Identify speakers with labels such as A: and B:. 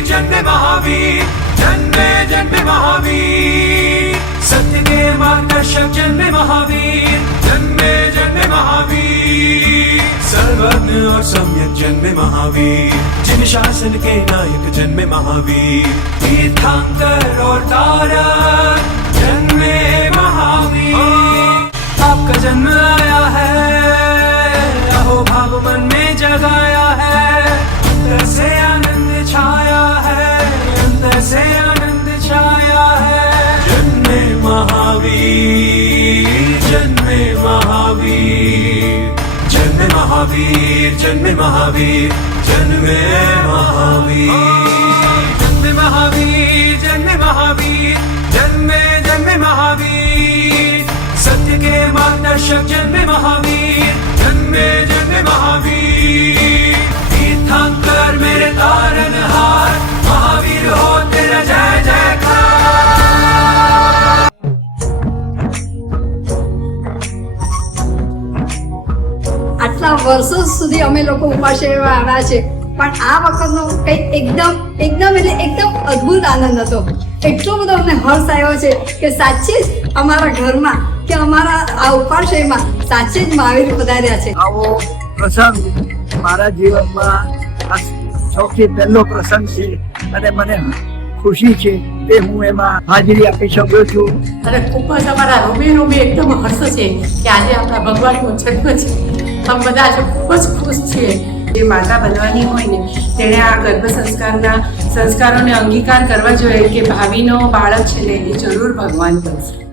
A: जन्मे महावीर, जन्मे जन्मे महावीर। सत्य के मार्गदर्शक जन्मे महावीर, जन्मे जन्मे महावीर। सर्वज्ञ और सम्यक जन्मे महावीर। जिन शासन के नायक जन्मे महावीर। तीर्थंकर और तारक जन्मे महावीर। आपका जन्म आया है, अहो भाव मन में जगाया है। अंदर મહાવીર, જન્મે મહાવીર જન્મે મહાવીર જન્મે મહાવીર જન્મે મહાવીર. જન્મે મહાવીર જન્મે મહાવીર, જન્મે જન્મે મહાવીર. સત્ય કે માર્ગદર્શક જન્મે મહાવીર.
B: આટલા વર્ષો સુધી અમે લોકો એવા આવ્યા છે. પણ આ વખતનો કંઈક એકદમ એકદમ એટલે એકદમ અદ્ભુત આનંદ હતો. એટલો બધો અમને હર્ષ આવ્યો છે કે સાચે જ અમારા ઘરમાં કે અમારા આ ઉપાશયમાં સાચે જ મહાવીર પધાર્યા છે.
C: આવો પ્રસંગ મારા જીવનમાં સૌથી પહેલો પ્રસંગ છે અને મને ખુશી છે કે હું એમાં હાજરી આપી શક્યો છું.
D: અને ખૂબ જ અમારા રૂમે રૂમે એકદમ હર્ષ છે કે આજે આપણા ભગવાનનો જન્મ છે. અમે બધા આજે ખૂબ જ ખુશ છીએ. જે માતા બનવાની હોય ને તેણે આ ગર્ભ સંસ્કારના સંસ્કારોને અંગીકાર કરવા જોઈએ કે ભાવિનો બાળક છે ને એ જરૂર ભગવાન બનશે.